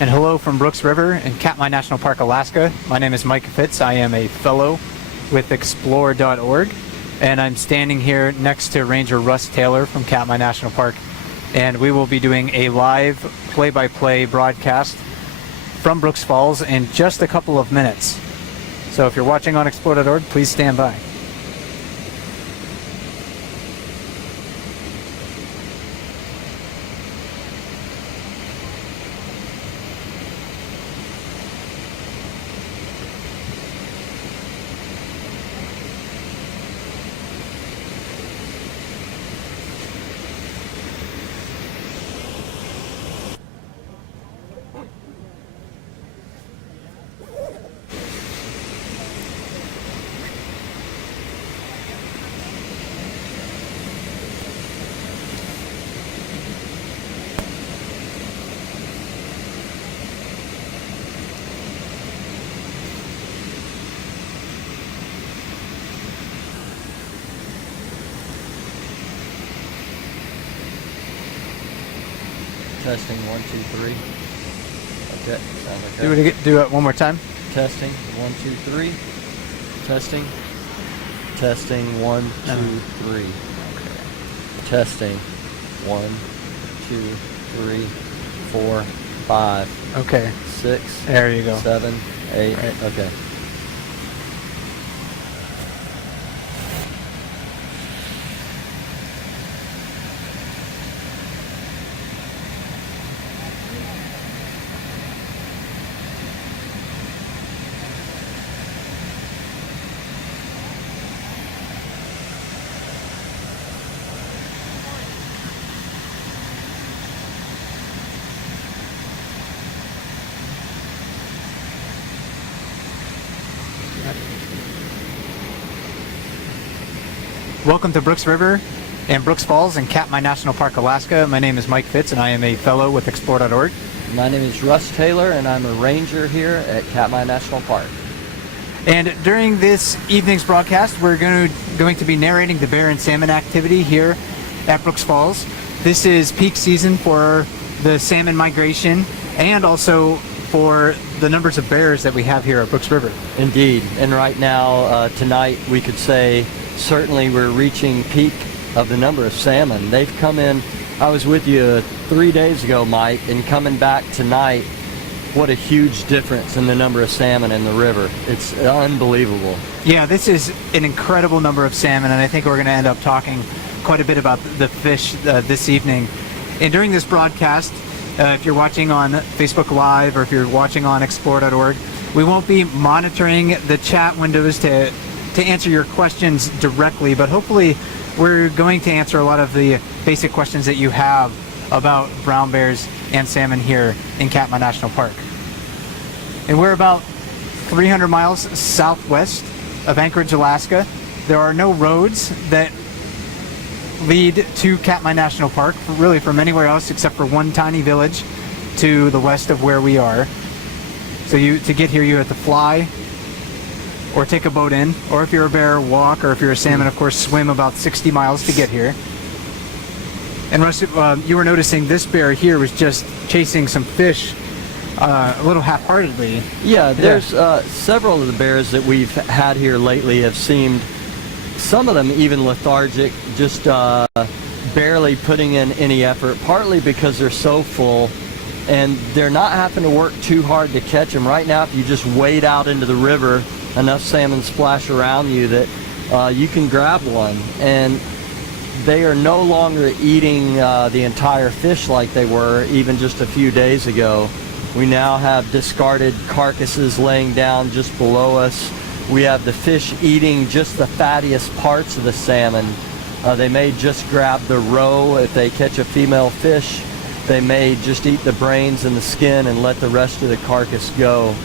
And hello from Brooks River in Katmai National Park, Alaska. My name is Mike Fitz. I am a fellow with Explore.org, and I'm standing here next to Ranger Russ Taylor from Katmai National Park, and we will be doing a live play-by-play broadcast from Brooks Falls in just a couple of minutes. So if you're watching on Explore.org, please stand by. Testing 1, 2, 3. Okay, sounds like that. Do it one more time. Testing 1, 2, 3. Testing. Testing 1, 2, 3. Okay. Testing 1, 2, 3, 4, 5. Okay. 6. There you go. 7, 8. Right. Okay. Welcome to Brooks River and Brooks Falls in Katmai National Park, Alaska. My name is Mike Fitz, and I am a fellow with Explore.org. My name is Russ Taylor, and I'm a ranger here at Katmai National Park. And during this evening's broadcast, we're going to be narrating the bear and salmon activity here at Brooks Falls. This is peak season for the salmon migration and also for the numbers of bears that we have here at Brooks River. Indeed, and right now, tonight, we could say certainly we're reaching peak of the number of salmon. They've come in. I was with you 3 days ago, Mike, and coming back tonight, what a huge difference in the number of salmon in the river. It's unbelievable. Yeah, this is an incredible number of salmon, and I think we're going to end up talking quite a bit about the fish this evening. And during this broadcast, if you're watching on Facebook Live or if you're watching on Explore.org, we won't be monitoring the chat windows to answer your questions directly, but hopefully we're going to answer a lot of the basic questions that you have about brown bears and salmon here in Katmai National Park. And we're about 300 miles southwest of Anchorage, Alaska. There are no roads that lead to Katmai National Park, really from anywhere else except for one tiny village to the west of where we are. So to get here, you have to fly or take a boat in, or if you're a bear, walk, or if you're a salmon, of course, swim about 60 miles to get here. And Russ, you were noticing this bear here was just chasing some fish a little half-heartedly. Yeah, there's several of the bears that we've had here lately have seemed, some of them even lethargic, just barely putting in any effort, partly because they're so full and they're not having to work too hard to catch them. Right now, if you just wade out into the river, enough salmon splash around you that you can grab one, and they are no longer eating the entire fish like they were even just a few days ago. We now have discarded carcasses laying down just below us. We have the fish eating just the fattiest parts of the salmon. They may just grab the roe. If they catch a female fish, they may just eat the brains and the skin and let the rest of the carcass go.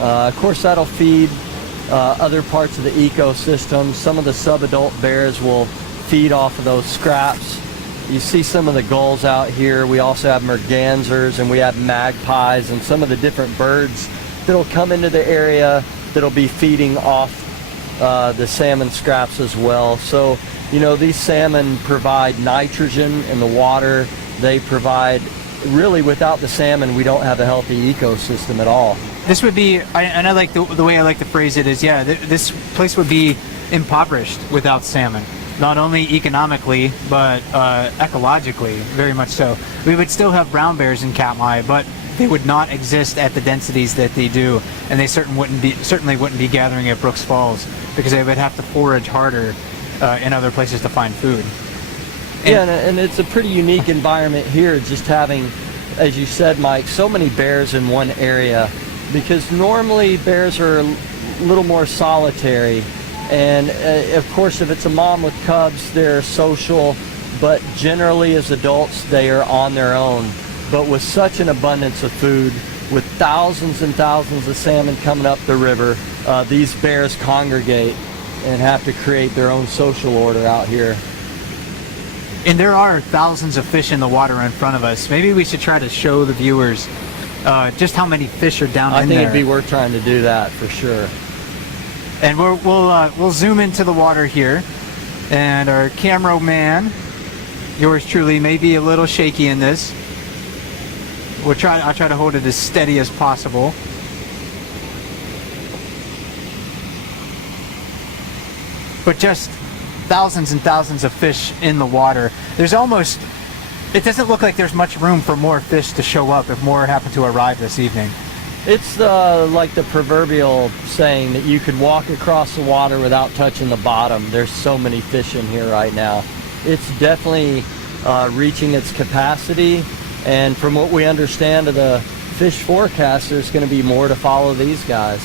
Of course, that'll feed other parts of the ecosystem. Some of the subadult bears will feed off of those scraps. You see some of the gulls out here. We also have mergansers, and we have magpies and some of the different birds that'll come into the area that'll be feeding off the salmon scraps as well. So, you know, these salmon provide nitrogen in the water. They provide really without the salmon, we don't have a healthy ecosystem at all. This would be, and I like the way I like to phrase it is, yeah, this place would be impoverished without salmon. Not only economically, but ecologically, very much so. We would still have brown bears in Katmai, but they would not exist at the densities that they do, and they certainly wouldn't be gathering at Brooks Falls, because they would have to forage harder in other places to find food. And it's a pretty unique environment here, just having, as you said, Mike, so many bears in one area, because normally bears are a little more solitary. And of course, if it's a mom with cubs, they're social, but generally as adults, they are on their own. But with such an abundance of food, with thousands and thousands of salmon coming up the river, these bears congregate and have to create their own social order out here. And there are thousands of fish in the water in front of us. Maybe we should try to show the viewers just how many fish are down in there. I think it'd be worth trying to do that for sure. And we'll zoom into the water here, and our cameraman, yours truly, may be a little shaky in this. I'll try to hold it as steady as possible. But just thousands and thousands of fish in the water. It doesn't look like there's much room for more fish to show up if more happen to arrive this evening. It's like the proverbial saying that you could walk across the water without touching the bottom. There's so many fish in here right now. It's definitely reaching its capacity, and from what we understand of the fish forecast, there's going to be more to follow these guys.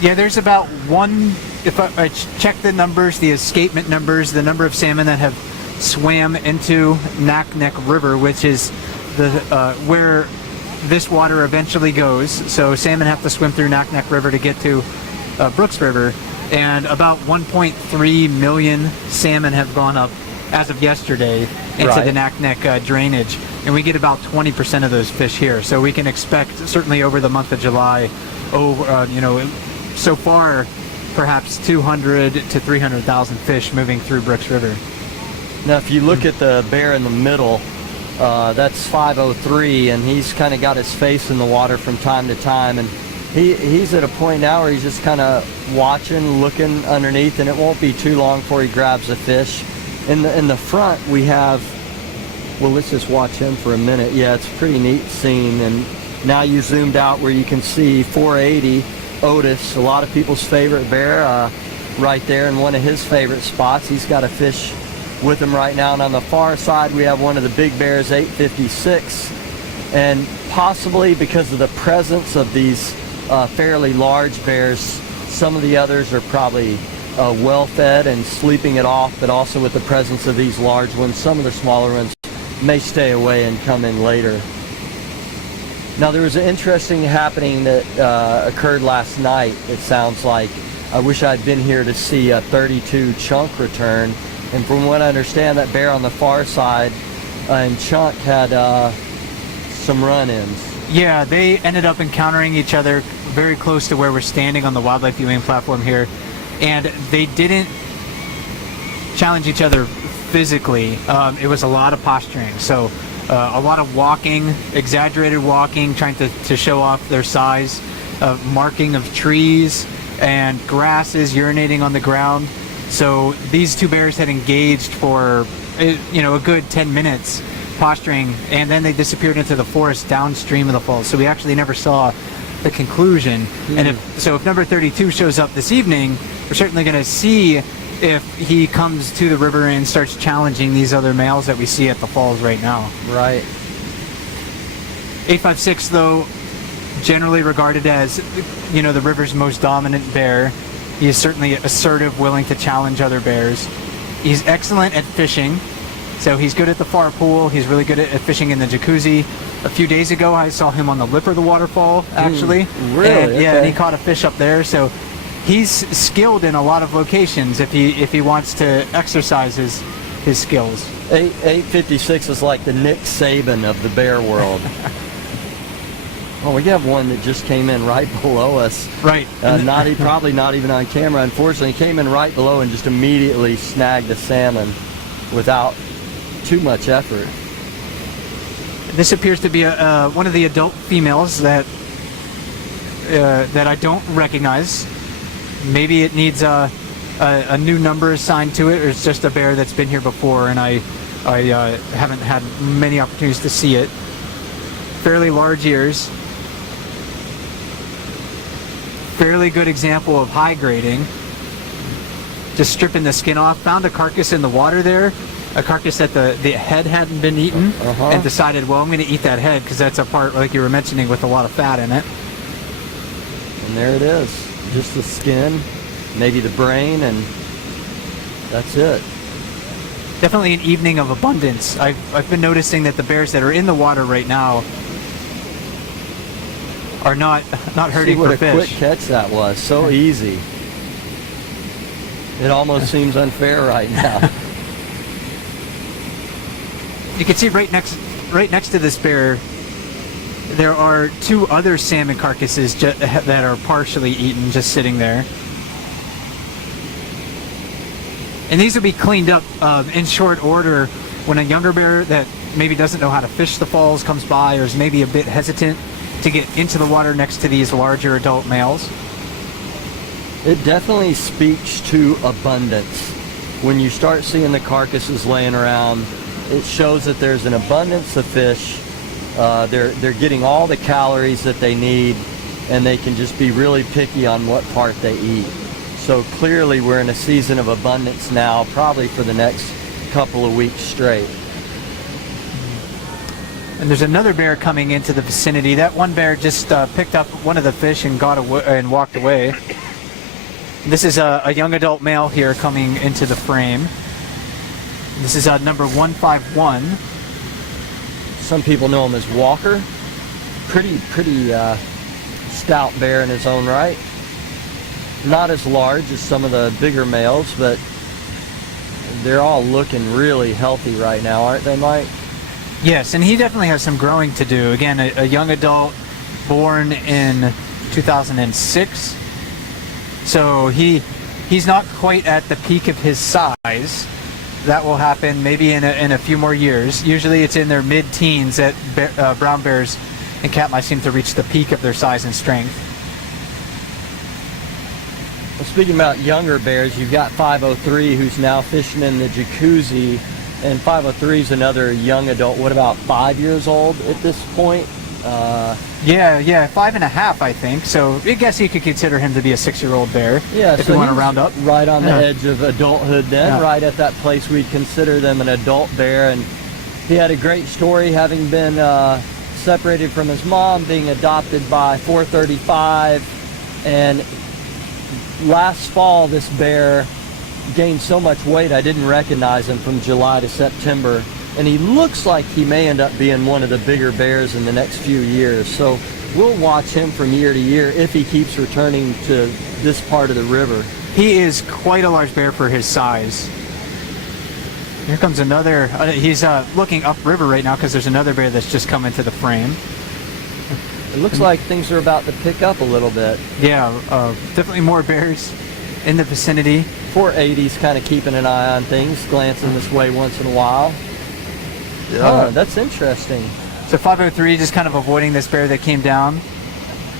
Yeah, there's about if I check the numbers, the escapement numbers, the number of salmon that have swam into Naknek River, which is where this water eventually goes. So salmon have to swim through Naknek River to get to Brooks River, and about 1.3 million salmon have gone up as of yesterday into the Naknek drainage, and we get about 20% of those fish here. So we can expect, certainly over the month of July, so far perhaps 200 to 300,000 fish moving through Brooks River. Now if you look at the bear in the middle, that's 503, and he's kind of got his face in the water from time to time, and he's at a point now where he's just kind of watching, looking underneath, and it won't be too long before he grabs a fish. In the front we have, well, let's just watch him for a minute. Yeah, it's a pretty neat scene, and now you zoomed out where you can see 480 Otis, a lot of people's favorite bear, right there in one of his favorite spots. He's got a fish with him right now, and on the far side we have one of the big bears, 856, and possibly because of the presence of these fairly large bears, some of the others are probably well fed and sleeping it off, but also with the presence of these large ones, some of the smaller ones may stay away and come in later. Now there was an interesting happening that occurred last night, it sounds like. I wish I'd been here to see a 32 chunk return. And from what I understand, that bear on the far side and chunk had some run-ins. Yeah, they ended up encountering each other very close to where we're standing on the wildlife viewing platform here, and they didn't challenge each other physically. It was a lot of posturing, so a lot of walking, exaggerated walking, trying to show off their size, marking of trees and grasses, urinating on the ground. So these two bears had engaged for a good 10 minutes posturing, and then they disappeared into the forest downstream of the falls. So we actually never saw the conclusion. And if number 32 shows up this evening, we're certainly going to see if he comes to the river and starts challenging these other males that we see at the falls right now. Right. 856, though, generally regarded as the river's most dominant bear. He is certainly assertive, willing to challenge other bears. He's excellent at fishing, so he's good at the far pool. He's really good at fishing in the jacuzzi. A few days ago, I saw him on the lip of the waterfall, actually. Really? And, yeah, and he caught a fish up there. So he's skilled in a lot of locations if he wants to exercise his skills. 856 is like the Nick Saban of the bear world. Oh, we have one that just came in right below us. Right. Probably not even on camera. Unfortunately, he came in right below and just immediately snagged a salmon without too much effort. This appears to be one of the adult females that I don't recognize. Maybe it needs a new number assigned to it, or it's just a bear that's been here before, and I haven't had many opportunities to see it. Fairly large ears. Fairly good example of high grading. Just stripping the skin off. Found a carcass in the water there. A carcass that the head hadn't been eaten, and decided, well, I'm going to eat that head because that's a part, like you were mentioning, with a lot of fat in it. And there it is. Just the skin, maybe the brain, and that's it. Definitely an evening of abundance. I've been noticing that the bears that are in the water right now are not hurting for fish. See what a quick catch that was. So easy. It almost seems unfair right now. You can see right next to this bear, there are two other salmon carcasses that are partially eaten, just sitting there. And these will be cleaned up in short order when a younger bear that maybe doesn't know how to fish the falls comes by, or is maybe a bit hesitant to get into the water next to these larger adult males. It definitely speaks to abundance. When you start seeing the carcasses laying around, it shows that there's an abundance of fish. They're getting all the calories that they need, and they can just be really picky on what part they eat. So clearly we're in a season of abundance now, probably for the next couple of weeks straight. And there's another bear coming into the vicinity. That one bear just picked up one of the fish and got away and walked away. This is a young adult male here coming into the frame. This is number 151. Some people know him as Walker. Pretty stout bear in his own right. Not as large as some of the bigger males, but they're all looking really healthy right now, aren't they, Mike? Yes, and he definitely has some growing to do. Again, a young adult born in 2006. So he's not quite at the peak of his size. That will happen maybe in a few more years. Usually it's in their mid-teens that brown bears and catmice seem to reach the peak of their size and strength. Well, speaking about younger bears, you've got 503 who's now fishing in the jacuzzi, and 503 is another young adult. What, about 5 years old at this point? Yeah, 5.5, I think. So I guess you could consider him to be a 6-year-old bear. Yeah, if so you want to round up. Right on the edge of adulthood then, right at that place we'd consider them an adult bear. And he had a great story, having been separated from his mom, being adopted by 435. And last fall, this bear gained so much weight I didn't recognize him from July to September. And he looks like he may end up being one of the bigger bears in the next few years. So we'll watch him from year to year if he keeps returning to this part of the river. He is quite a large bear for his size. Here comes another. He's looking upriver right now because there's another bear that's just come into the frame. It looks like things are about to pick up a little bit. Yeah, definitely more bears in the vicinity. 480's kind of keeping an eye on things, glancing this way once in a while. That's interesting. So 503 just kind of avoiding this bear that came down.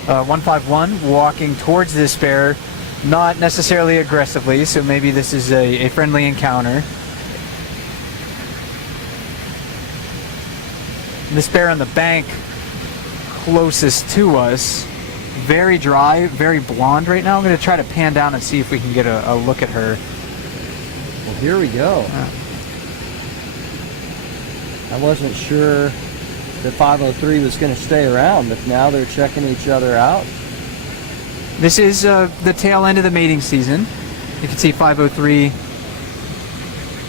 151 walking towards this bear, not necessarily aggressively, so maybe this is a friendly encounter. This bear on the bank closest to us, very dry, very blonde right now. I'm going to try to pan down and see if we can get a look at her. Well, here we go. I wasn't sure that 503 was going to stay around, but now they're checking each other out. This is the tail end of the mating season. You can see 503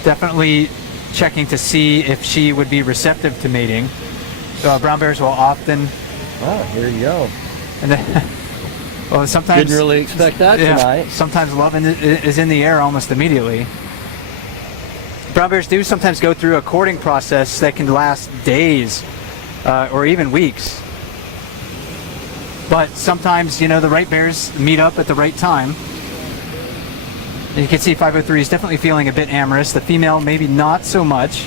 definitely checking to see if she would be receptive to mating. Brown bears will often... Oh, here you go. And then, well, sometimes... Didn't really expect that tonight. Sometimes love is in the air almost immediately. Brown bears do sometimes go through a courting process that can last days or even weeks. But sometimes, the right bears meet up at the right time. And you can see 503 is definitely feeling a bit amorous. The female, maybe not so much.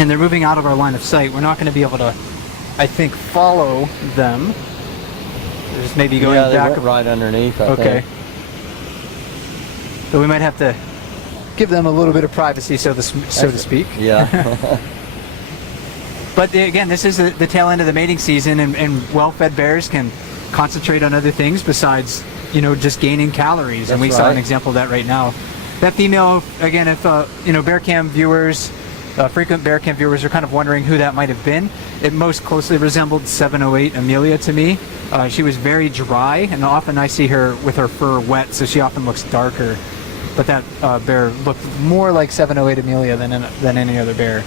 and they're moving out of our line of sight. We're not going to be able to, I think, follow them. They're just maybe going they back. went right underneath, I Okay. think. So we might have to give them a little bit of privacy, so to speak. Yeah. But again, this is the tail end of the mating season, and well-fed bears can concentrate on other things besides, just gaining calories. And we saw an example of that right now. That female, again, if bear cam viewers, frequent bear cam viewers are kind of wondering who that might have been, it most closely resembled 708 Amelia to me. She was very dry, and often I see her with her fur wet, so she often looks darker. But that bear looked more like 708 Amelia than any other bear.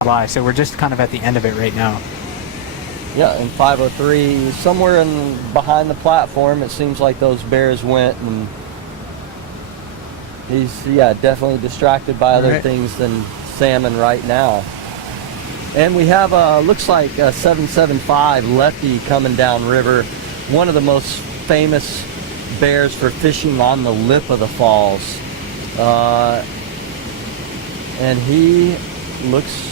By, so we're just kind of at the end of it right now. Yeah, and 503, somewhere behind the platform, it seems like those bears went, and he's definitely distracted by other things than salmon right now. And we have looks like 775 Lefty coming downriver, one of the most famous bears for fishing on the lip of the falls, and he looks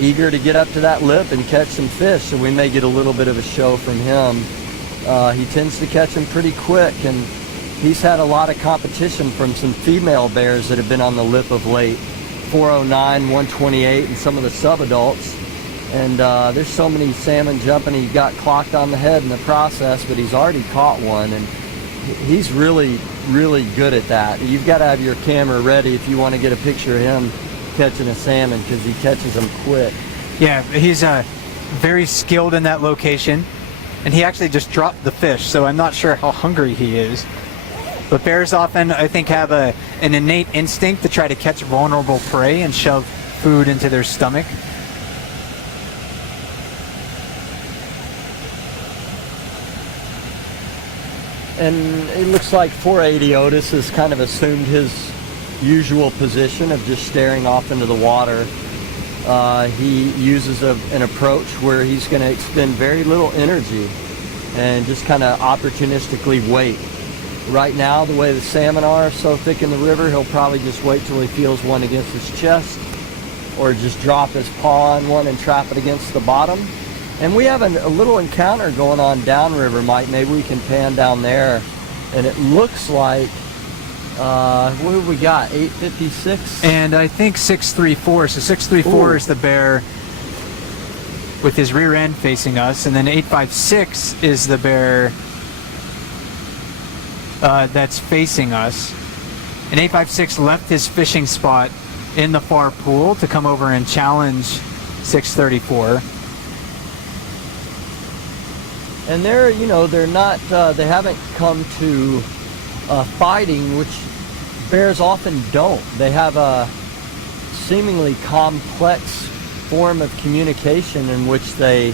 eager to get up to that lip and catch some fish, so we may get a little bit of a show from him. He tends to catch them pretty quick, and he's had a lot of competition from some female bears that have been on the lip of late, 409, 128, and some of the subadults. And there's so many salmon jumping, he got clocked on the head in the process, but he's already caught one, and he's really, really good at that. You've got to have your camera ready if you want to get a picture of him catching a salmon, because he catches them quick. Yeah, he's very skilled in that location, and he actually just dropped the fish, so I'm not sure how hungry he is. But bears often, I think, have an innate instinct to try to catch vulnerable prey and shove food into their stomach. And it looks like 480 Otis has kind of assumed his usual position of just staring off into the water. He uses an approach where he's going to expend very little energy and just kind of opportunistically wait. Right now, the way the salmon are so thick in the river, he'll probably just wait till he feels one against his chest, or just drop his paw on one and trap it against the bottom. And we have a little encounter going on downriver, Mike. Maybe we can pan down there. And it looks like what have we got? 856? And I think 634. So 634 is the bear with his rear end facing us, and then 856 is the bear that's facing us. And 856 left his fishing spot in the far pool to come over and challenge 634. And they're not, they haven't come to fighting, which bears often don't. They have a seemingly complex form of communication in which they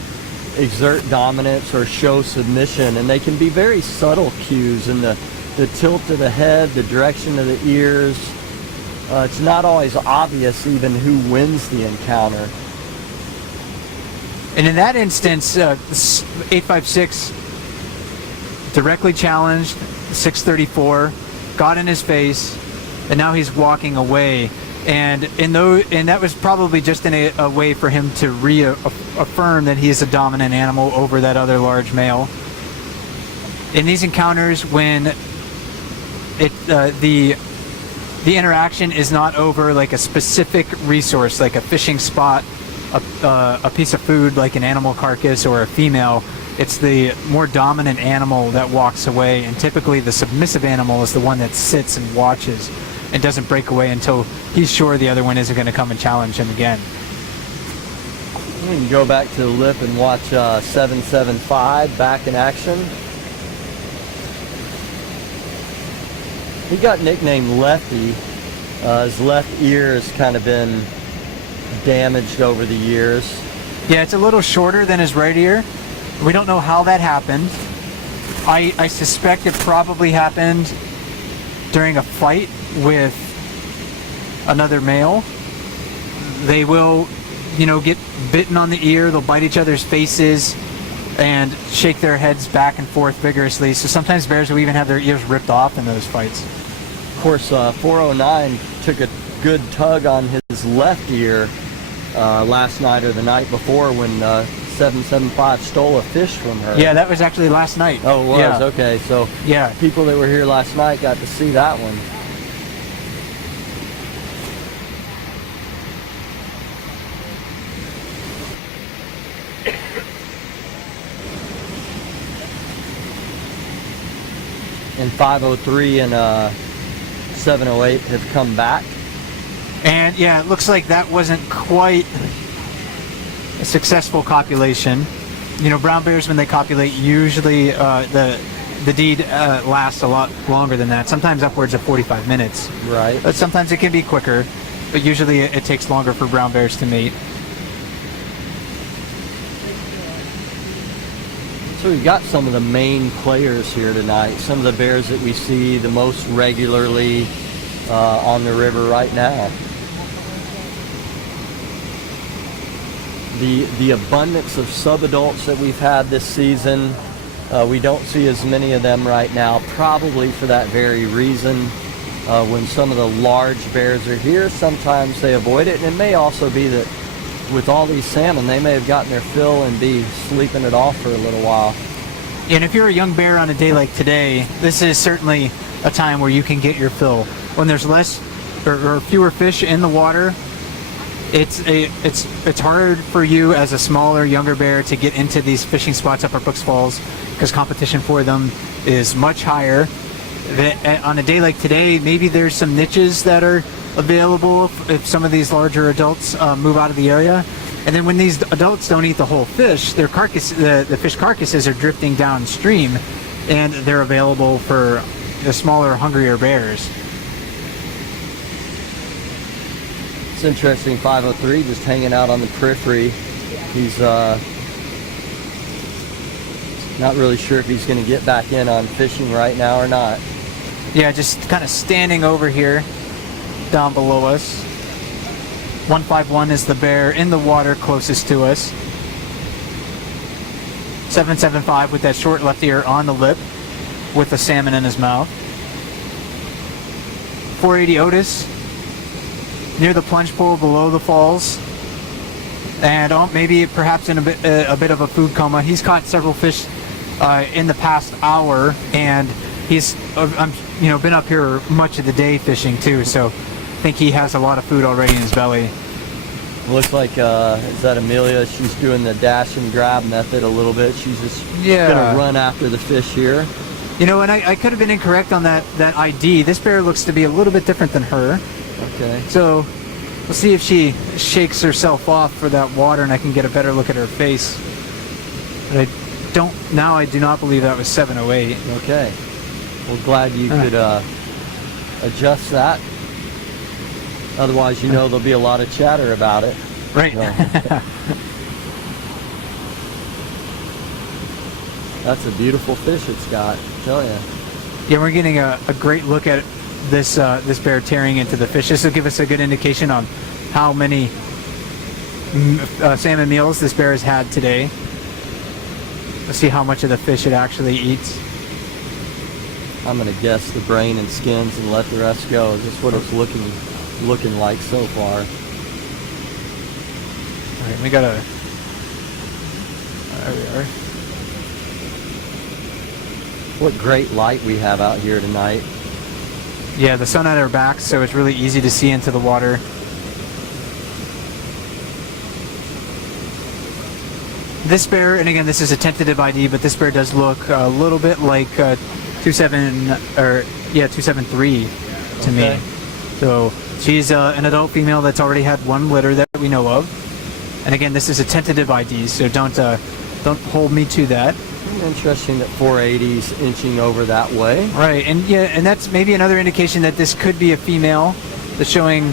exert dominance or show submission, and they can be very subtle cues in the tilt of the head, the direction of the ears. It's not always obvious even who wins the encounter. And in that instance, 856 directly challenged 634, got in his face, and now he's walking away. And that was probably just in a way for him to reaffirm that he is a dominant animal over that other large male. In these encounters, when the interaction is not over like a specific resource, like a fishing spot, a piece of food like an animal carcass or a female, it's the more dominant animal that walks away, and typically the submissive animal is the one that sits and watches and doesn't break away until he's sure the other one isn't going to come and challenge him again. We can go back to the lip and watch 775 back in action. He got nicknamed Lefty. His left ear has kind of been damaged over the years. Yeah, it's a little shorter than his right ear. We don't know how that happened. I suspect it probably happened during a fight with another male. they will, get bitten on the ear. They'll bite each other's faces and shake their heads back and forth vigorously. So sometimes bears will even have their ears ripped off in those fights. Of course, 409 took a good tug on his left ear last night or the night before when 775 stole a fish from her. Yeah, that was actually last night. Oh, it was? Yeah. Okay, so Yeah. people that were here last night got to see that one. And 503 and 708 have come back. And yeah, it looks like that wasn't quite a successful copulation. Brown bears, when they copulate, usually the deed lasts a lot longer than that, sometimes upwards of 45 minutes. Right. But sometimes it can be quicker, but usually it takes longer for brown bears to mate. So we've got some of the main players here tonight, some of the bears that we see the most regularly on the river right now. The abundance of subadults that we've had this season, we don't see as many of them right now, probably for that very reason. When some of the large bears are here, sometimes they avoid it, and it may also be that with all these salmon, they may have gotten their fill and be sleeping it off for a little while. And if you're a young bear on a day like today, this is certainly a time where you can get your fill. When there's less or fewer fish in the water, it's hard for you as a smaller, younger bear to get into these fishing spots up at Brooks Falls because competition for them is much higher. On a day like today, maybe there's some niches that are available if some of these larger adults move out of the area. And then when these adults don't eat the whole fish, their carcass, the fish carcasses are drifting downstream, and they're available for the smaller, hungrier bears. It's interesting, 503 just hanging out on the periphery. He's not really sure if he's going to get back in on fishing right now or not. Yeah, just kind of standing over here down below us. 151 is the bear in the water closest to us. 775 with that short left ear on the lip with the salmon in his mouth. 480 Otis near the plunge pool below the falls, and maybe perhaps in a bit of a food coma. He's caught several fish in the past hour, and he's been up here much of the day fishing too, so I think he has a lot of food already in his belly. Looks like is that Amelia? She's doing the dash and grab method a little bit. She's just gonna run after the fish here. And I could have been incorrect on that ID. This bear looks to be a little bit different than her. Okay. So we'll see if she shakes herself off for that water and I can get a better look at her face. But I do not believe that was 708. Okay. Well, glad you could adjust that. Otherwise, there'll be a lot of chatter about it. Right. So. That's a beautiful fish it's got, I tell you. Yeah, we're getting a great look at this bear tearing into the fish. This will give us a good indication on how many salmon meals this bear has had today. Let's see how much of the fish it actually eats. I'm going to guess the brain and skins and let the rest go. Is this what it's looking like so far? All right, we got a... There we are. What great light we have out here tonight. Yeah, the sun at our backs, so it's really easy to see into the water. This bear, and again, this is a tentative ID, but this bear does look a little bit like 273 to me. So she's an adult female that's already had one litter that we know of. And again, this is a tentative ID, so don't hold me to that. Interesting that 480's inching over that way. Right, and that's maybe another indication that this could be a female that's showing,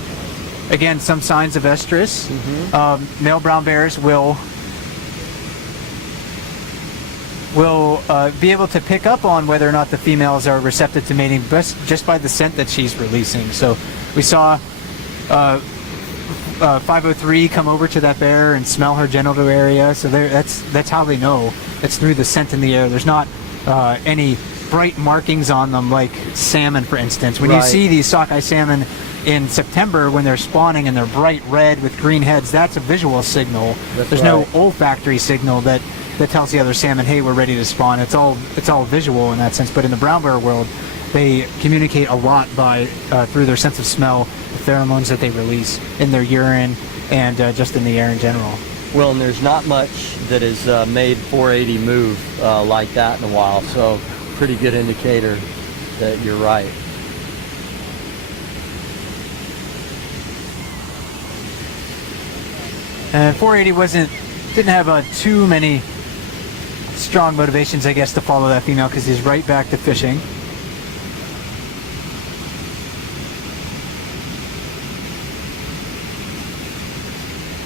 again, some signs of estrus. Mm-hmm. Male brown bears will be able to pick up on whether or not the females are receptive to mating just by the scent that she's releasing. So we saw 503 come over to that bear and smell her genital area. So that's how they know. It's through the scent in the air. There's not any bright markings on them like salmon, for instance. When you see these sockeye salmon in September when they're spawning and they're bright red with green heads, that's a visual signal. There's no olfactory signal that tells the other salmon, hey, we're ready to spawn. It's all visual in that sense. But in the brown bear world, they communicate a lot by through their sense of smell, the pheromones that they release in their urine and just in the air in general. Well, and there's not much that is made 480 move like that in a while, so pretty good indicator that you're right. And 480 didn't have too many strong motivations, I guess, to follow that female because he's right back to fishing.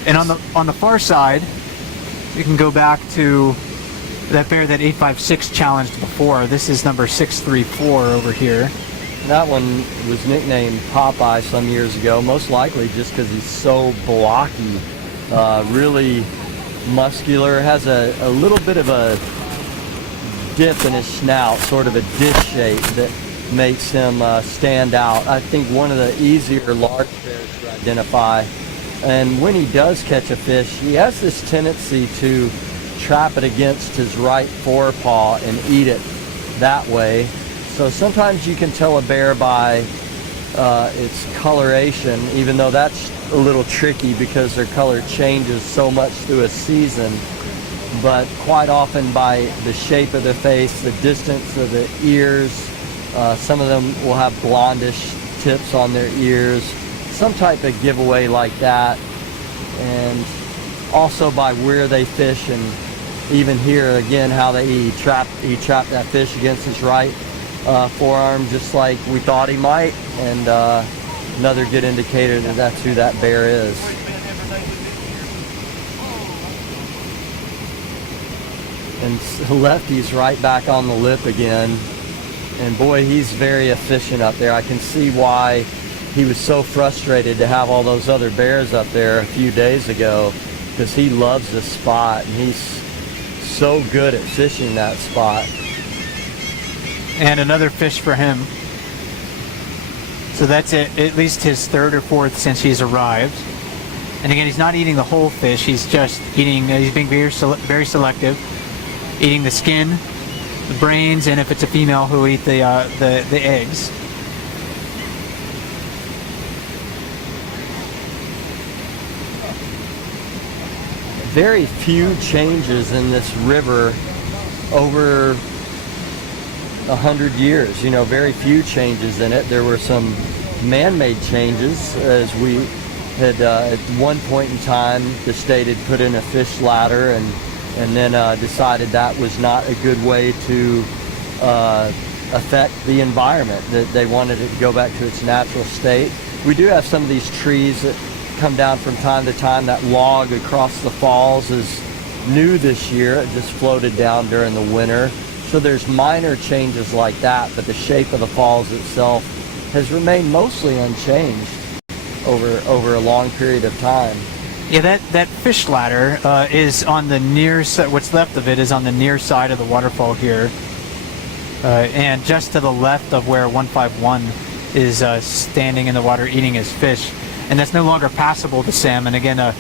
And on the far side, you can go back to that bear that 856 challenged before. This is number 634 over here. That one was nicknamed Popeye some years ago, most likely just because he's so blocky, really muscular, has a little bit of a dip in his snout, sort of a dish shape that makes him stand out. I think one of the easier large bears to identify. And when he does catch a fish, he has this tendency to trap it against his right forepaw and eat it that way. So sometimes you can tell a bear by its coloration, even though that's a little tricky because their color changes so much through a season. But quite often by the shape of the face, the distance of the ears, some of them will have blondish tips on their ears, some type of giveaway like that, and also by where they fish, and even here again how he trapped that fish against his right forearm just like we thought he might, and another good indicator that that's who that bear is. And Lefty's right back on the lip again, and boy, he's very efficient up there. I can see why he was so frustrated to have all those other bears up there a few days ago, because he loves this spot and he's so good at fishing that spot. And another fish for him. So that's at least his third or fourth since he's arrived. And again, he's not eating the whole fish. He's just eating. He's being very selective, eating the skin, the brains, and if it's a female, who'll eat the eggs. Very few changes in this river over 100 years. You know, very few changes in it. There were some man-made changes, as we had at one point in time the state had put in a fish ladder and then decided that was not a good way to affect the environment, that they wanted it to go back to its natural state. We do have some of these trees that come down from time to time. That log across the falls is new this year. It just floated down during the winter. So there's minor changes like that, but the shape of the falls itself has remained mostly unchanged over a long period of time. Yeah, that fish ladder is on the near side. What's left of it is on the near side of the waterfall here, and just to the left of where 151 is standing in the water eating his fish. And that's no longer passable to salmon. Again,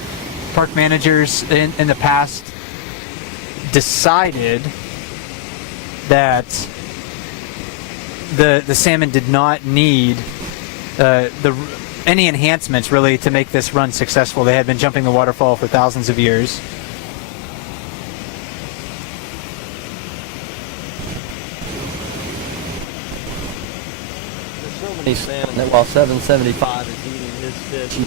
park managers in the past decided that the salmon did not need any enhancements really to make this run successful. They had been jumping the waterfall for thousands of years. There's so many salmon that while 775 is eating his fish, he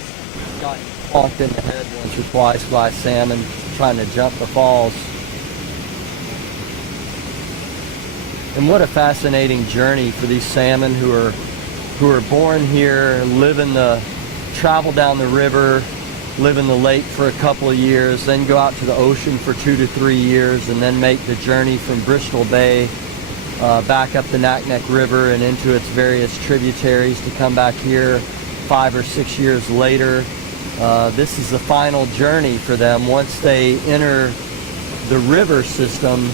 got honked in the head once or twice by salmon trying to jump the falls. And what a fascinating journey for these salmon who are born here, travel down the river, live in the lake for a couple of years, then go out to the ocean for 2 to 3 years, and then make the journey from Bristol Bay back up the Naknek River and into its various tributaries to come back here 5 or 6 years later This is the final journey for them. Once they enter the river system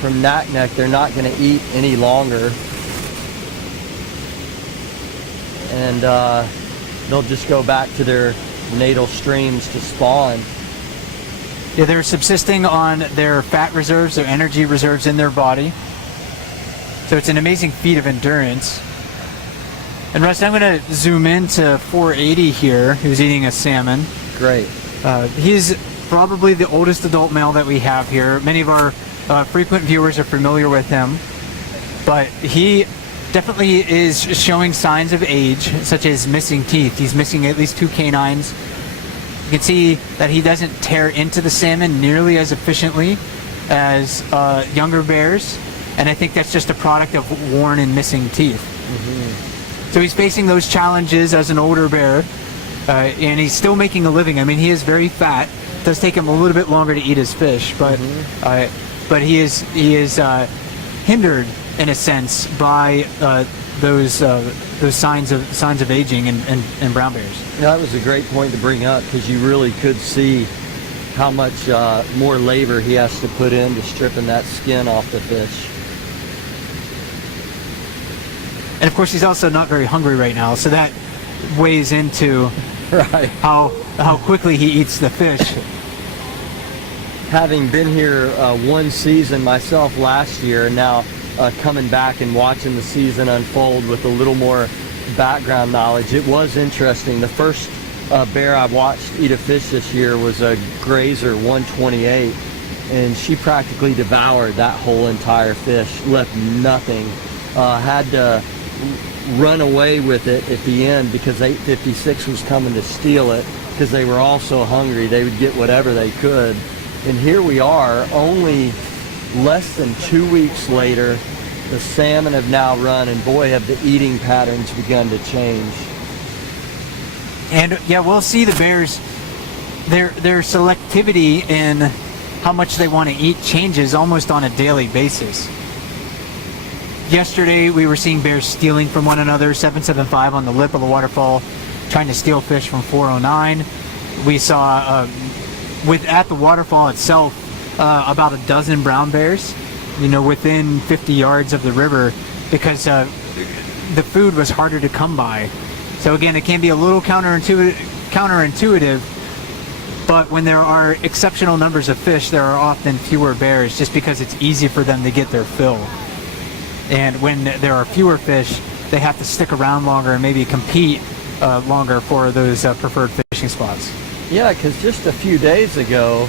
from Naknek, they're not going to eat any longer. And they'll just go back to their natal streams to spawn. Yeah, they're subsisting on their fat reserves, their energy reserves in their body. So it's an amazing feat of endurance. And Russ, I'm going to zoom into 480 here, who's eating a salmon. Great. He's probably the oldest adult male that we have here. Many of our frequent viewers are familiar with him, but he definitely is showing signs of age, such as missing teeth. He's missing at least 2 canines. You can see that he doesn't tear into the salmon nearly as efficiently as younger bears, and I think that's just a product of worn and missing teeth. Mm-hmm. So he's facing those challenges as an older bear, and he's still making a living. I mean, he is very fat. It does take him a little bit longer to eat his fish, but but he is hindered in a sense by those signs of aging in brown bears. Yeah, that was a great point to bring up, because you really could see how much more labor he has to put into stripping that skin off the fish. And of course, he's also not very hungry right now, so that weighs into right. how quickly he eats the fish. Having been here one season myself last year, and now coming back and watching the season unfold with a little more background knowledge, it was interesting. The first bear I watched eat a fish this year was a Grazer 128, and she practically devoured that whole entire fish, left nothing. Had to run away with it at the end because 856 was coming to steal it, because they were all so hungry they would get whatever they could. And here we are, only less than 2 weeks later. The salmon have now run, and boy, have the eating patterns begun to change. And yeah, we'll see the bears, their selectivity in how much they want to eat changes almost on a daily basis. Yesterday we were seeing bears stealing from one another, 775 on the lip of the waterfall, trying to steal fish from 409. We saw at the waterfall itself about a dozen brown bears, within 50 yards of the river, because the food was harder to come by. So again, it can be a little counterintuitive, but when there are exceptional numbers of fish, there are often fewer bears, just because it's easy for them to get their fill. And when there are fewer fish, they have to stick around longer and maybe compete longer for those preferred fishing spots. Yeah, because just a few days ago,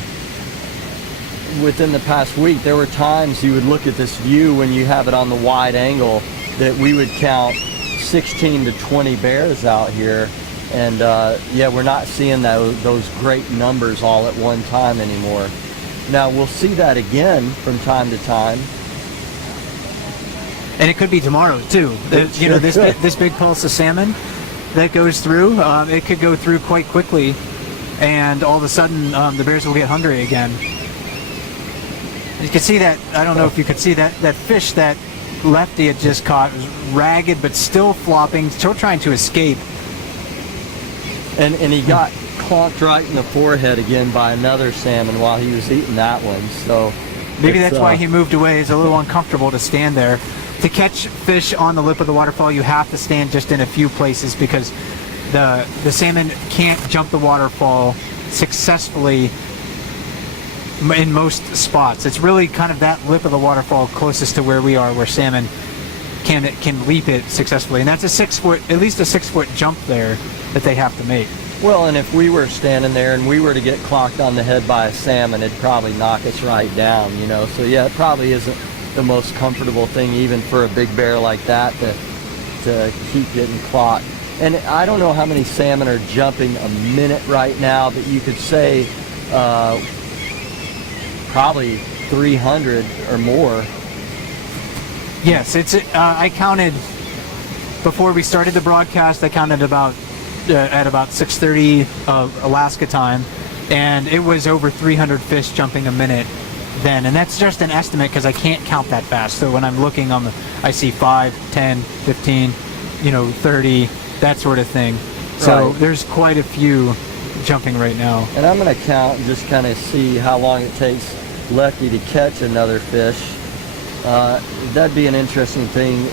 within the past week, there were times you would look at this view when you have it on the wide angle that we would count 16 to 20 bears out here. And yeah, we're not seeing those great numbers all at one time anymore. Now, we'll see that again from time to time. And it could be tomorrow too. This big pulse of salmon that goes through, it could go through quite quickly, and all of a sudden the bears will get hungry again. You can see that. I don't know if you could see that fish that Lefty had just caught was ragged but still flopping, still trying to escape. And he got clonked right in the forehead again by another salmon while he was eating that one. So maybe that's why he moved away. It's a little uncomfortable to stand there. To catch fish on the lip of the waterfall, you have to stand just in a few places, because the salmon can't jump the waterfall successfully in most spots. It's really kind of that lip of the waterfall closest to where we are, where salmon can leap it successfully, and that's at least a 6 foot jump there that they have to make. Well, and if we were standing there and we were to get clocked on the head by a salmon, it'd probably knock us right down, So yeah, it probably isn't the most comfortable thing even for a big bear like that to keep getting clocked. And I don't know how many salmon are jumping a minute right now, but you could say probably 300 or more. Yes, I counted before we started the broadcast. I counted at about 6:30 Alaska time, and it was over 300 fish jumping a minute then, and that's just an estimate because I can't count that fast. So when I'm looking I see 5, 10, 15, 30, that sort of thing. So Right. There's quite a few jumping right now. And I'm going to count and just kind of see how long it takes Lefty to catch another fish. That'd be an interesting thing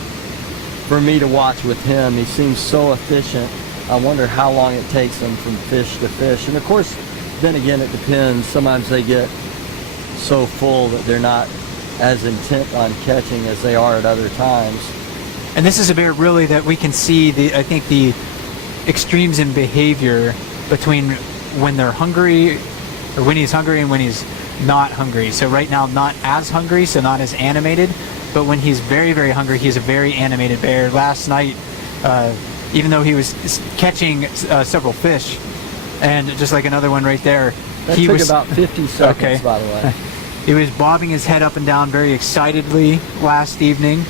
for me to watch with him. He seems so efficient. I wonder how long it takes him from fish to fish. And of course, then again, it depends. Sometimes they get so full that they're not as intent on catching as they are at other times. And this is a bear really that we can see I think the extremes in behavior between when they're hungry, or when he's hungry and when he's not hungry. So right now, not as hungry, so not as animated, but when he's very, very hungry, he's a very animated bear. Last night, even though he was catching several fish, and just like another one right there, That he took was about 50 seconds, okay. by the way. He was bobbing his head up and down very excitedly last evening.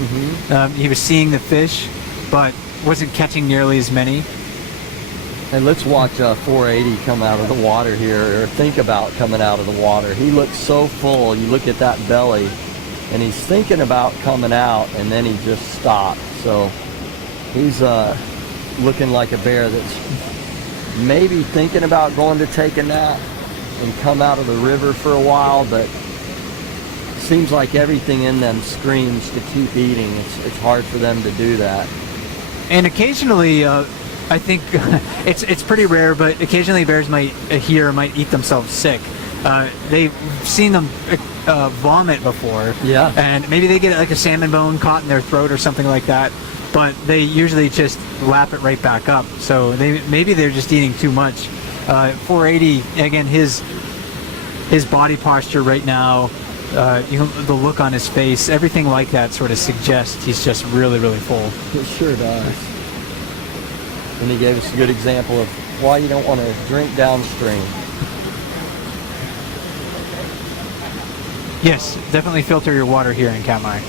He was seeing the fish, but wasn't catching nearly as many. And let's watch 480 come out of the water here, or think about coming out of the water. He looks so full. You look at that belly, and he's thinking about coming out, and then he just stopped. So he's looking like a bear that's maybe thinking about going to take a nap and come out of the river for a while, but seems like everything in them screams to keep eating. It's hard for them to do that. And occasionally, I think it's pretty rare, but occasionally bears might eat themselves sick. They've seen them vomit before. Yeah. And maybe they get like a salmon bone caught in their throat or something like that, but they usually just lap it right back up. So maybe they're just eating too much. 480, again, his body posture right now, the look on his face, everything like that sort of suggests he's just really, really full. It sure does. And he gave us a good example of why you don't want to drink downstream. Yes, definitely filter your water here in Katmai.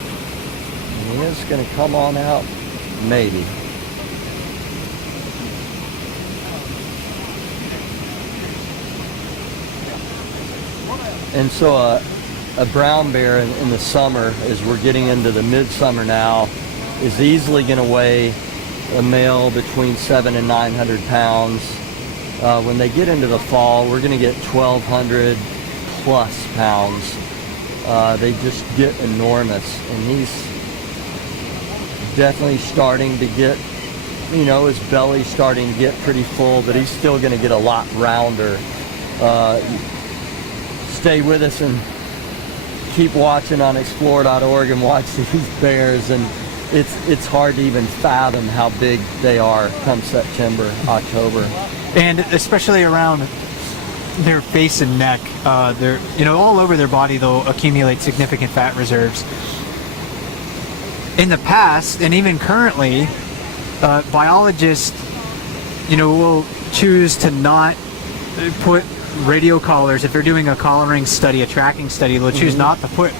And he is going to come on out, maybe. And so a brown bear in the summer, as we're getting into the midsummer now, is easily going to weigh a male between 700 and 900 pounds. When they get into the fall, we're going to get 1,200 plus pounds. They just get enormous, and he's definitely starting to get, his belly's starting to get pretty full, but he's still going to get a lot rounder. Stay with us and keep watching on explore.org and watch these bears, and it's hard to even fathom how big they are come September, October. And especially around their face and neck, they're all over their body they'll accumulate significant fat reserves. In the past and even currently, biologists will choose to not put radio collars. If they're doing a collaring study, a tracking study, they'll choose not to put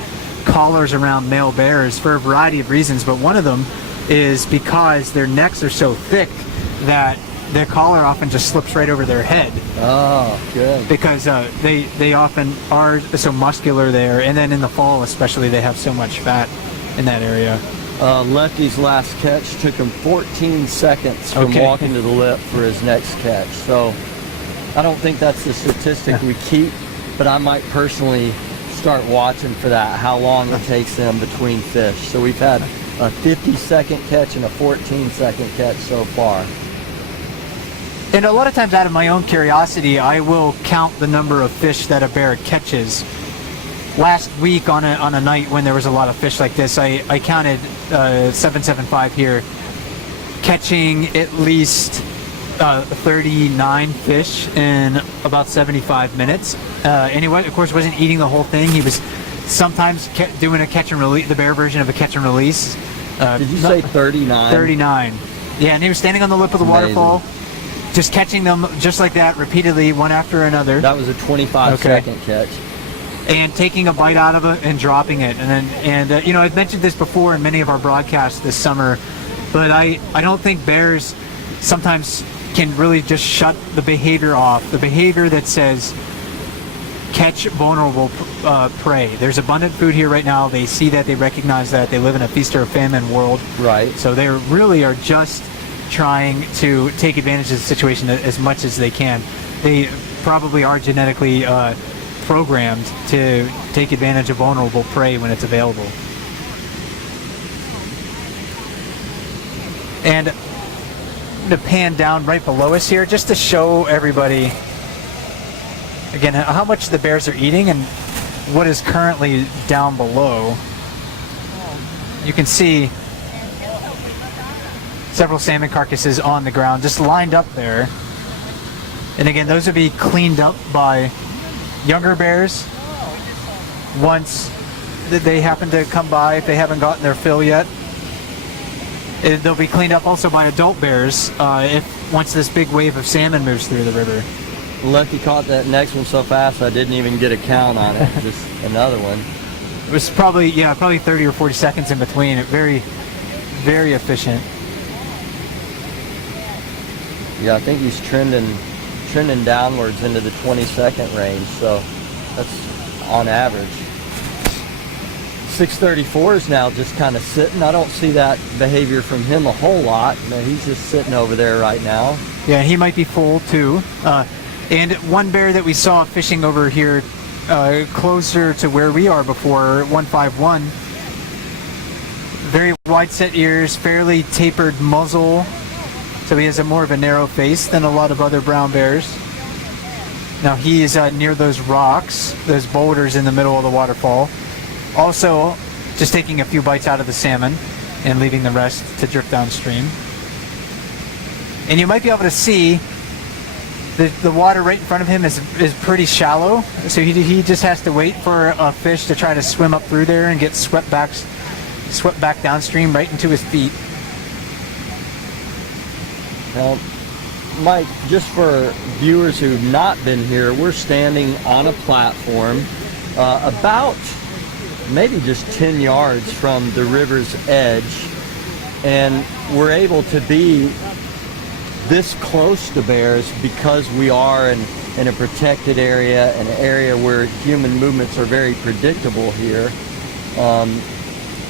collars around male bears for a variety of reasons, but one of them is because their necks are so thick that their collar often just slips right over their head. Oh, good. Because they often are so muscular there, and then in the fall especially, they have so much fat in that area. Lefty's last catch took him 14 seconds from walking to the lip for his next catch. So I don't think that's the statistic we keep, but I might personally start watching for that, how long it takes them between fish. So we've had a 50-second catch and a 14-second catch so far. And a lot of times, out of my own curiosity, I will count the number of fish that a bear catches. Last week on a night when there was a lot of fish like this, I counted 775 here, catching at least 39 fish in about 75 minutes. And he, of course, wasn't eating the whole thing. He was sometimes doing a catch and release, the bear version of a catch and release. Did you say 39? 39. Yeah, and he was standing on the lip of the waterfall, just catching them just like that repeatedly, one after another. That was a 25-second catch. And taking a bite out of it and dropping it. And I've mentioned this before in many of our broadcasts this summer, but I don't think bears sometimes can really just shut the behavior off. The behavior that says catch vulnerable prey. There's abundant food here right now. They see that, they recognize that. They live in a feast or a famine world. Right. So they really are just trying to take advantage of the situation as much as they can. They probably are genetically programmed to take advantage of vulnerable prey when it's available. And I'm going to pan down right below us here just to show everybody again how much the bears are eating and what is currently down below. You can see several salmon carcasses on the ground just lined up there. And again, those would be cleaned up by younger bears once they happen to come by if they haven't gotten their fill yet. They'll be cleaned up also by adult bears if once this big wave of salmon moves through the river. Lefty caught that next one so fast I didn't even get a count on it. Just another one. It was probably 30 or 40 seconds in between. Very, very efficient. Yeah, I think he's trending downwards into the 20-second range, so that's on average. 634 is now just kind of sitting. I don't see that behavior from him a whole lot. No, he's just sitting over there right now. Yeah, he might be full too. And one bear that we saw fishing over here closer to where we are before, 151, very wide set ears, fairly tapered muzzle, so he has more of a narrow face than a lot of other brown bears. Now he is near those rocks, those boulders in the middle of the waterfall, also just taking a few bites out of the salmon and leaving the rest to drip downstream. And you might be able to see the water right in front of him is pretty shallow, so he just has to wait for a fish to try to swim up through there and get swept back downstream right into his feet. Now, Mike, just for viewers who've not been here, we're standing on a platform about maybe just 10 yards from the river's edge, and we're able to be this close to bears because we are in a protected area, an area where human movements are very predictable here.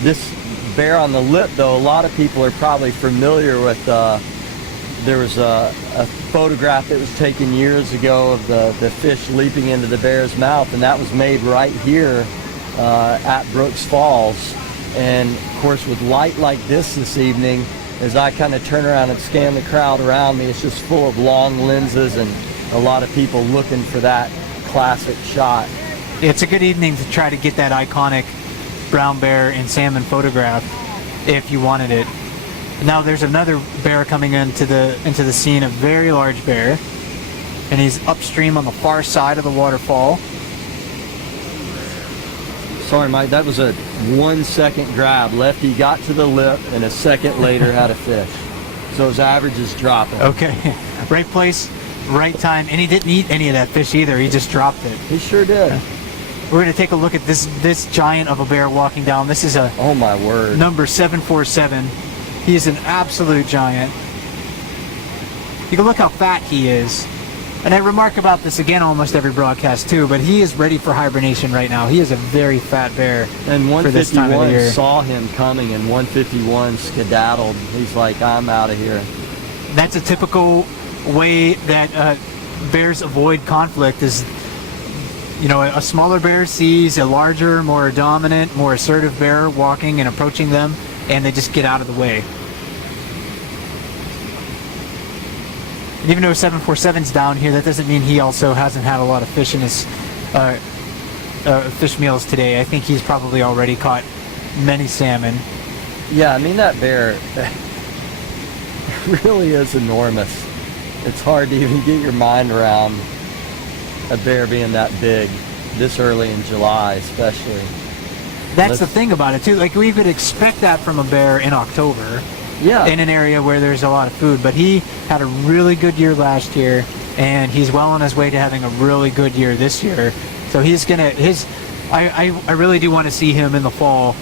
This bear on the lip, though, a lot of people are probably familiar with. There was a photograph that was taken years ago of the fish leaping into the bear's mouth, and that was made right here at Brooks Falls. And of course, with light like this evening, as I kind of turn around and scan the crowd around me, it's just full of long lenses and a lot of people looking for that classic shot. It's a good evening to try to get that iconic brown bear and salmon photograph if you wanted it. Now there's another bear coming into the scene, a very large bear, and he's upstream on the far side of the waterfall. Sorry, Mike, that was a 1 second grab. Lefty got to the lip and a second later had a fish. So his average is dropping. Okay, right place, right time, and he didn't eat any of that fish either. He just dropped it. He sure did. We're going to take a look at this giant of a bear walking down. This is a oh my word, number 747. He is an absolute giant. You can look how fat he is. And I remark about this again almost every broadcast too, but he is ready for hibernation right now. He is a very fat bear and for this time of the year. 151 saw him coming, and 151 skedaddled. He's like, I'm out of here. That's a typical way that bears avoid conflict is, you know, a smaller bear sees a larger, more dominant, more assertive bear walking and approaching them, and they just get out of the way. And even though 747's down here, that doesn't mean he also hasn't had a lot of fish in his fish meals today. I think he's probably already caught many salmon. Yeah, I mean, that bear really is enormous. It's hard to even get your mind around a bear being that big this early in July, especially. That's the thing about it too. Like, we could expect that from a bear in October. Yeah. In an area where there's a lot of food, but he had a really good year last year, and he's well on his way to having a really good year this year. So he's gonna I really do want to see him in the fall,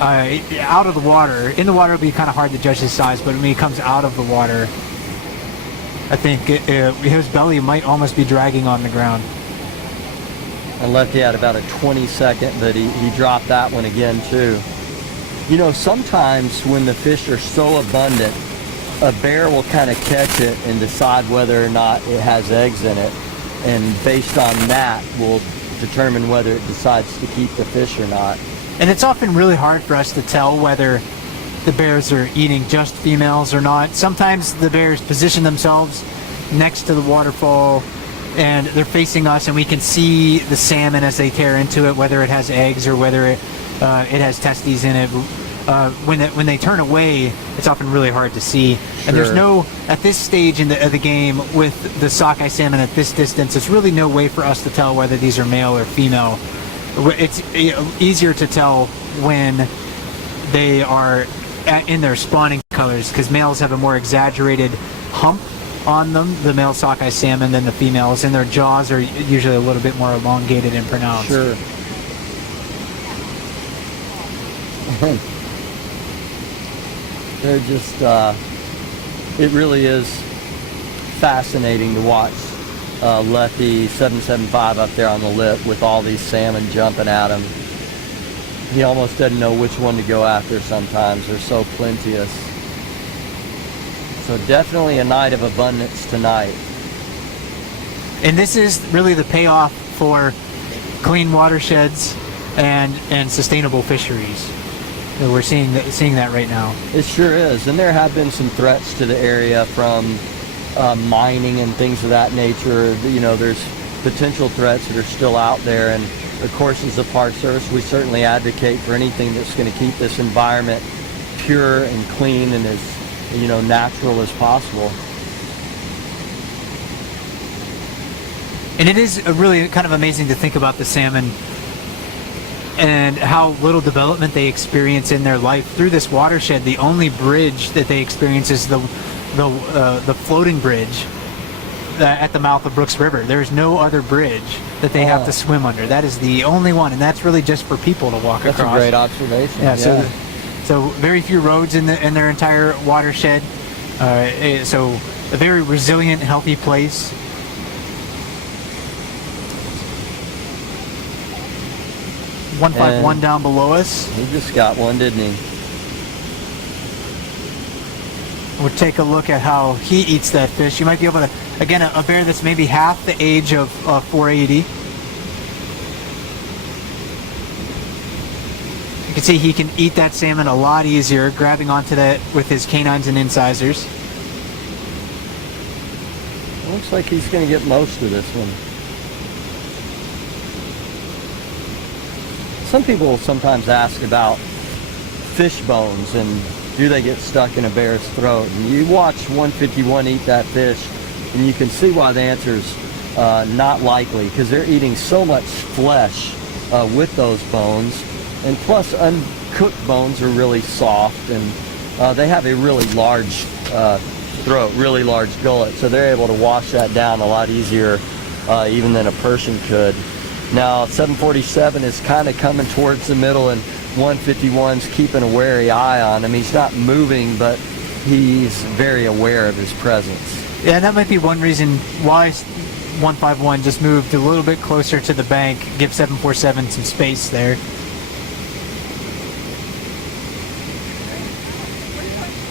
out of the water. In the water, it'll be kind of hard to judge his size, but when he comes out of the water, I think his belly might almost be dragging on the ground. And Lefty had about a 20-second, but he dropped that one again too. You know, sometimes when the fish are so abundant a bear will kind of catch it and decide whether or not it has eggs in it, and based on that will determine whether it decides to keep the fish or not. And it's often really hard for us to tell whether the bears are eating just females or not. Sometimes the bears position themselves next to the waterfall and they're facing us, and we can see the salmon as they tear into it, whether it has eggs or whether it has testes in it. When they turn away, it's often really hard to see. And there's no, at this stage of the game with the sockeye salmon at this distance, there's really no way for us to tell whether these are male or female. It's easier to tell when they are in their spawning colors, because males have a more exaggerated hump on them, the male sockeye salmon, than the females, and their jaws are usually a little bit more elongated and pronounced. Sure. They're just, it really is fascinating to watch Lefty 775 up there on the lip with all these salmon jumping at him. He almost doesn't know which one to go after sometimes. They're so plenteous. So definitely a night of abundance tonight. And this is really the payoff for clean watersheds and sustainable fisheries. We're seeing that right now. It sure is. And there have been some threats to the area from mining and things of that nature. You know, there's potential threats that are still out there. And of course, as a Park Service, we certainly advocate for anything that's going to keep this environment pure and clean and as, you know, natural as possible. And it is really kind of amazing to think about the salmon and how little development they experience in their life through this watershed. The only bridge that they experience is the floating bridge at the mouth of Brooks River. There's no other bridge that they have to swim under. That is the only one, and that's really just for people to walk across. That's a great observation. Yeah. So very few roads in their entire watershed. So a very resilient, healthy place. And 151 down below us. He just got one, didn't he? We'll take a look at how he eats that fish. You might be able to, again, a bear that's maybe half the age of 480. You can see he can eat that salmon a lot easier, grabbing onto that with his canines and incisors. Looks like he's going to get most of this one. Some people sometimes ask about fish bones and do they get stuck in a bear's throat. And you watch 151 eat that fish and you can see why the answer's not likely, because they're eating so much flesh with those bones. And plus, uncooked bones are really soft, and they have a really large throat, really large gullet, so they're able to wash that down a lot easier even than a person could. Now, 747 is kind of coming towards the middle, and 151's keeping a wary eye on him. He's not moving, but he's very aware of his presence. Yeah, and that might be one reason why 151 just moved a little bit closer to the bank, give 747 some space there.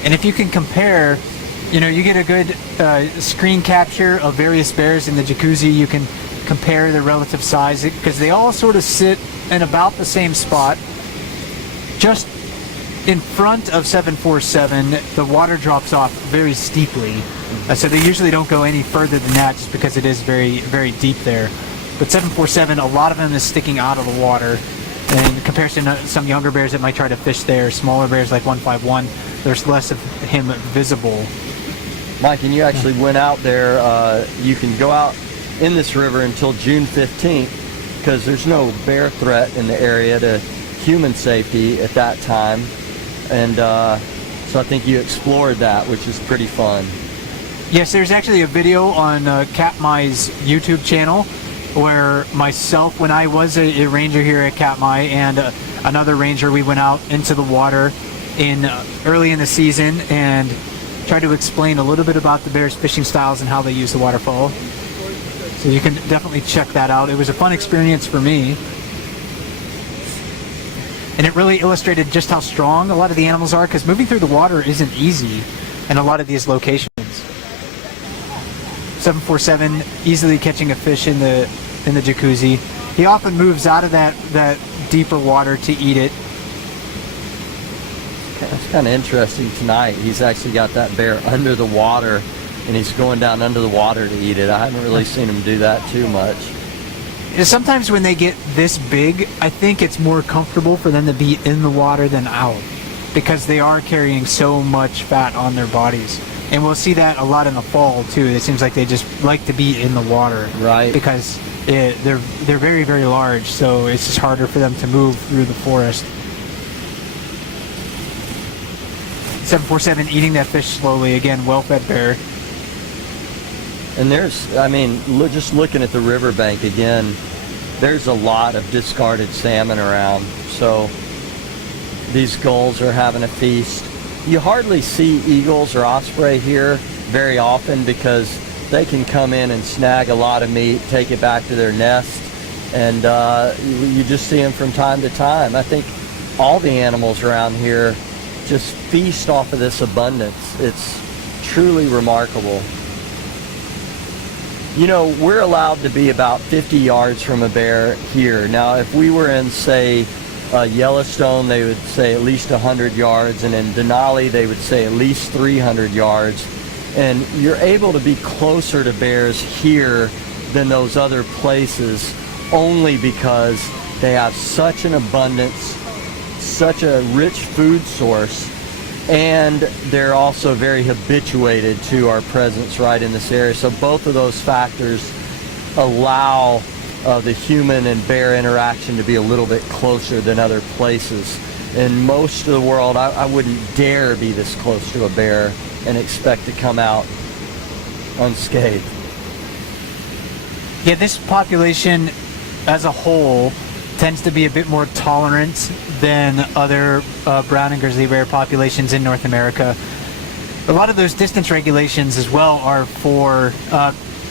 And if you can compare, you know, you get a good screen capture of various bears in the jacuzzi. You can compare their relative size, because they all sort of sit in about the same spot. Just in front of 747, the water drops off very steeply. So they usually don't go any further than that, just because it is very, very deep there. But 747, a lot of them is sticking out of the water. And in comparison to some younger bears that might try to fish there, smaller bears like 151, there's less of him visible. Mike, and you actually went out there. You can go out in this river until June 15th, because there's no bear threat in the area to human safety at that time. And so I think you explored that, which is pretty fun. Yes, there's actually a video on Katmai's YouTube channel where myself, when I was a ranger here at Katmai, and another ranger, we went out into the water early in the season and tried to explain a little bit about the bears' fishing styles and how they use the waterfall. So you can definitely check that out. It was a fun experience for me. And it really illustrated just how strong a lot of the animals are, because moving through the water isn't easy. in a lot of these locations. 747 easily catching a fish in the jacuzzi. He often moves out of that deeper water to eat it. It's kind of interesting tonight. He's actually got that bear under the water, and he's going down under the water to eat it. I haven't really seen him do that too much. Sometimes when they get this big, I think it's more comfortable for them to be in the water than out, because they are carrying so much fat on their bodies. And we'll see that a lot in the fall too. It seems like they just like to be in the water, right? Because they're very, very large, so it's just harder for them to move through the forest. 747 eating that fish slowly, again, well-fed bear. And just looking at the riverbank again, there's a lot of discarded salmon around. So these gulls are having a feast. You hardly see eagles or osprey here very often because they can come in and snag a lot of meat, take it back to their nest, and you just see them from time to time. I think all the animals around here just feast off of this abundance. It's truly remarkable. You know, we're allowed to be about 50 yards from a bear here. Now, if we were in, say, Yellowstone, they would say at least 100 yards, and in Denali, they would say at least 300 yards. And you're able to be closer to bears here than those other places only because they have such an abundance, such a rich food source, and they're also very habituated to our presence right in this area. So both of those factors allow the human and bear interaction to be a little bit closer than other places. In most of the world, I wouldn't dare be this close to a bear and expect to come out unscathed. Yeah, this population as a whole tends to be a bit more tolerant than other brown and grizzly bear populations in North America. A lot of those distance regulations as well are for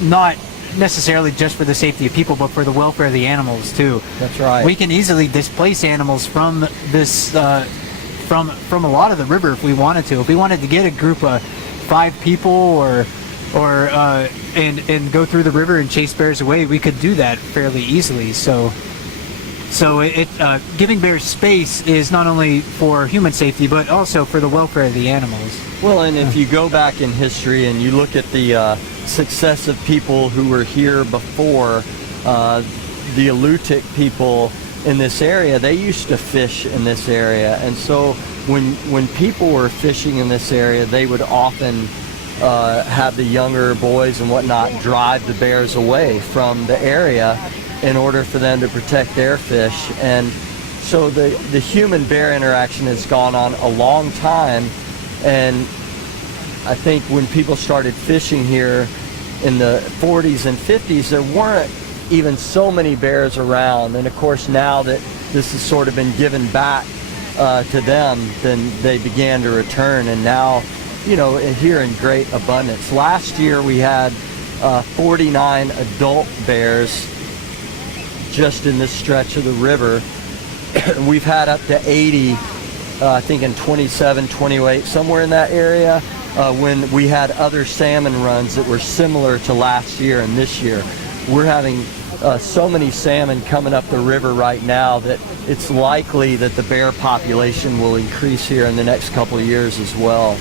not necessarily just for the safety of people, but for the welfare of the animals too. That's right. We can easily displace animals from this from a lot of the river if we wanted to. If we wanted to get a group of 5 people and go through the river and chase bears away, we could do that fairly easily. So giving bears space is not only for human safety, but also for the welfare of the animals. Well, and if you go back in history and you look at the successive people who were here before, the Alutiiq people in this area, they used to fish in this area. And so when people were fishing in this area, they would often have the younger boys and whatnot drive the bears away from the area in order for them to protect their fish. And so the human bear interaction has gone on a long time, and I think when people started fishing here in the 40s and 50s, there weren't even so many bears around. And of course, now that this has sort of been given back to them, then they began to return, and now, you know, here in great abundance. Last year we had 49 adult bears just in this stretch of the river. We've had up to 80, I think in 27, 28, somewhere in that area, when we had other salmon runs that were similar to last year and this year. We're having so many salmon coming up the river right now that it's likely that the bear population will increase here in the next couple of years as well.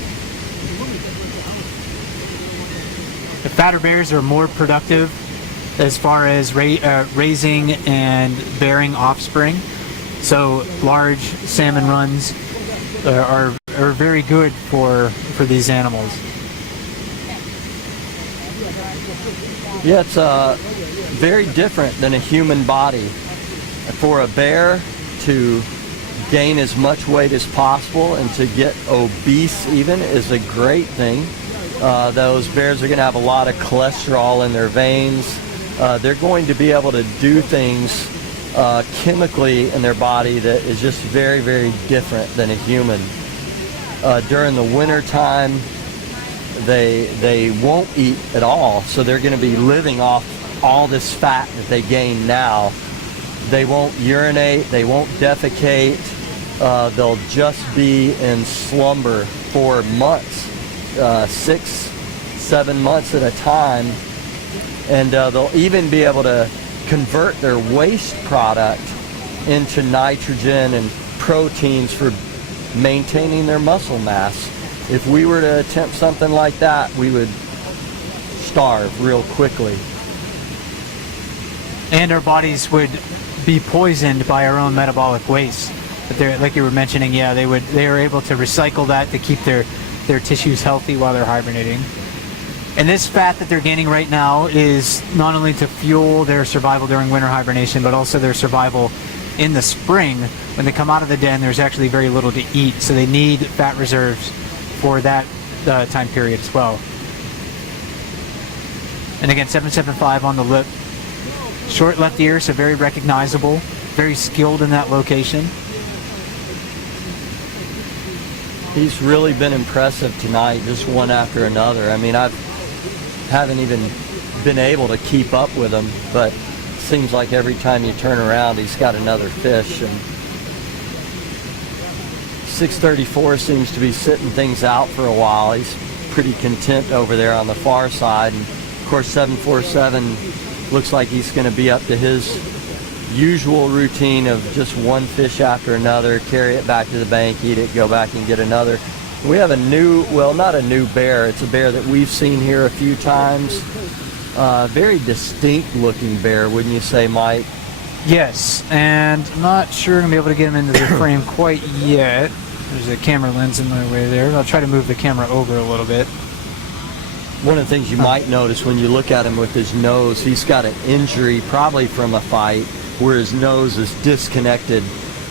The fatter bears are more productive as far as raising and bearing offspring. So large salmon runs are very good for these animals. Yeah, it's very different than a human body. For a bear to gain as much weight as possible and to get obese even is a great thing. Those bears are going to have a lot of cholesterol in their veins. They're going to be able to do things chemically in their body that is just very, very different than a human. During the winter time, they won't eat at all, so they're going to be living off all this fat that they gain now. They won't urinate, they won't defecate, they'll just be in slumber for months 6-7 months at a time, and they'll even be able to convert their waste product into nitrogen and proteins for maintaining their muscle mass. If we were to attempt something like that, we would starve real quickly. And our bodies would be poisoned by our own metabolic waste. But they're, like you were mentioning, yeah, they are able to recycle that to keep their tissues healthy while they're hibernating. And this fat that they're gaining right now is not only to fuel their survival during winter hibernation, but also their survival in the spring. When they come out of the den, there's actually very little to eat, so they need fat reserves for that time period as well. And again, 775 on the lip. Short left ear, so very recognizable, very skilled in that location. He's really been impressive tonight, just one after another. I mean, I haven't even been able to keep up with him, but it seems like every time you turn around, he's got another fish. And 634 seems to be sitting things out for a while. He's pretty content over there on the far side. And of course, 747 looks like he's going to be up to his usual routine of just one fish after another, carry it back to the bank, eat it, go back and get another. We have a new, well, not a new bear, it's a bear that we've seen here a few times. Very distinct looking bear, wouldn't you say, Mike? Yes, and I'm not sure I'm going to be able to get him into the frame quite yet. There's a camera lens in my way there. I'll try to move the camera over a little bit. One of the things you might notice when you look at him with his nose, he's got an injury, probably from a fight, where his nose is disconnected,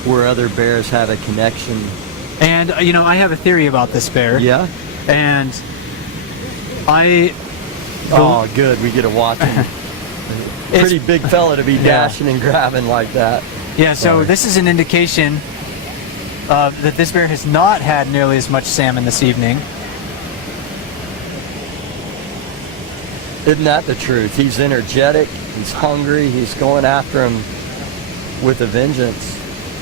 where other bears have a connection. And, you know, I have a theory about this bear. Yeah? And I... Oh, good. We get to watch him. Pretty big fella to be dashing and grabbing like that. Yeah, so this is an indication that this bear has not had nearly as much salmon this evening. Isn't that the truth? He's energetic, he's hungry, he's going after him with a vengeance.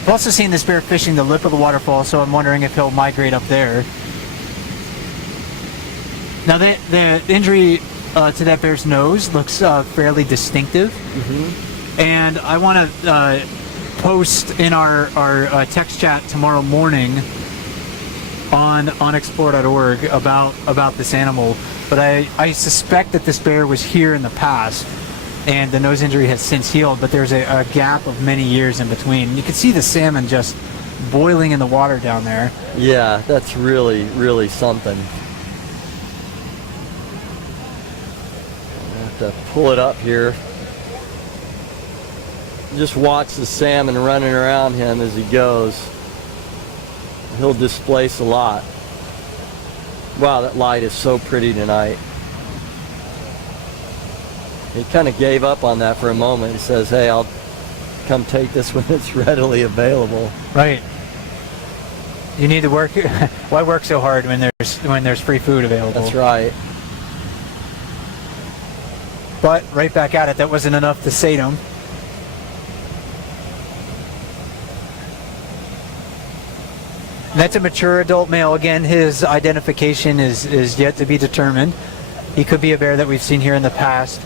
I've also seen this bear fishing the lip of the waterfall, so I'm wondering if he'll migrate up there. Now, the injury to that bear's nose looks fairly distinctive. Mm-hmm. And I want to post in our text chat tomorrow morning on onexplore.org about this animal. But I suspect that this bear was here in the past, and the nose injury has since healed, but there's a gap of many years in between. You can see the salmon just boiling in the water down there. Yeah, that's really, really something. I have to pull it up here. Just watch the salmon running around him as he goes. He'll displace a lot. Wow, that light is so pretty tonight. He kind of gave up on that for a moment. He says, hey, I'll come take this when it's readily available. Right. You need to work. Why work so hard when there's free food available? That's right. But right back at it, that wasn't enough to sate him. That's a mature adult male. Again, his identification is yet to be determined. He could be a bear that we've seen here in the past.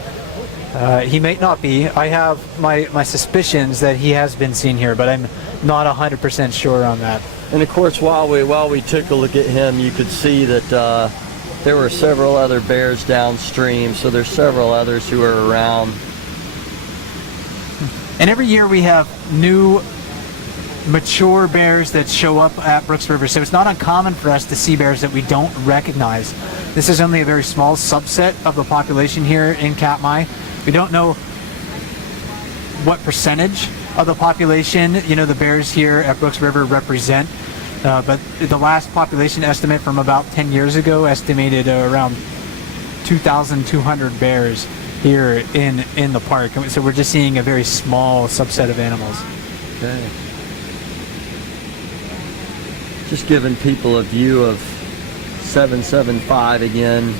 He may not be. I have my suspicions that he has been seen here, but I'm not 100% sure on that. And of course, while we took a look at him, you could see that there were several other bears downstream, so there's several others who are around. And every year we have new mature bears that show up at Brooks River, so it's not uncommon for us to see bears that we don't recognize. This is only a very small subset of the population here in Katmai. We don't know what percentage of the population, you know, the bears here at Brooks River represent, but the last population estimate from about 10 years ago estimated around 2,200 bears here in the park. So we're just seeing a very small subset of animals. Okay. Just giving people a view of 775 again.